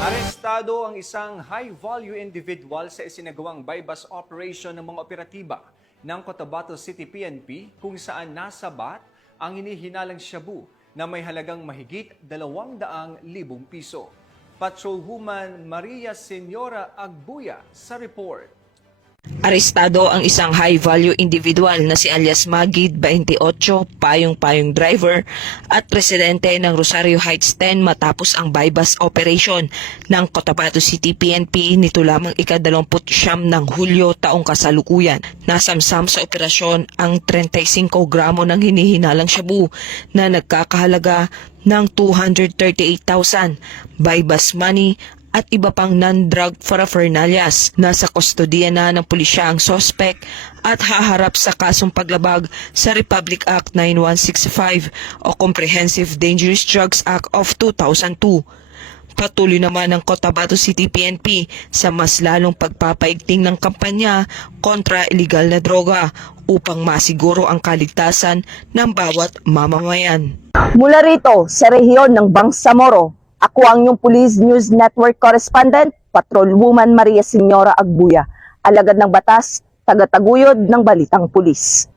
Arestado ang isang high-value individual sa isinagawang bypass operation ng mga operatiba ng Cotabato City PNP kung saan nasabat ang hinihinalang shabu na may halagang mahigit 200,000 piso. Patrolwoman Maria Senora Agbuya sa report. Arestado ang isang high-value individual na si alias Magid 28, payong-payong driver at residente ng Rosario Heights 10 matapos ang bypass operation ng Cotabato City PNP nito lamang ika-29 ng Hulyo taong kasalukuyan. Nasamsam sa operasyon ang 35 gramo ng hinihinalang shabu na nagkakahalaga ng 238,000, bypass money at iba pang non-drug paraphernalias. Nasa kustodiya na ng pulisya ang sospek at haharap sa kasong paglabag sa Republic Act 9165 o Comprehensive Dangerous Drugs Act of 2002. Patuloy naman ang Cotabato City PNP sa mas lalong pagpapaigting ng kampanya kontra illegal na droga upang masiguro ang kaligtasan ng bawat mamamayan. Mula rito sa rehiyon ng Bangsamoro, ako ang inyong Police News Network Correspondent, Patrolwoman Maria Senora Agbuya, alagad ng batas, tagataguyod ng Balitang Pulis.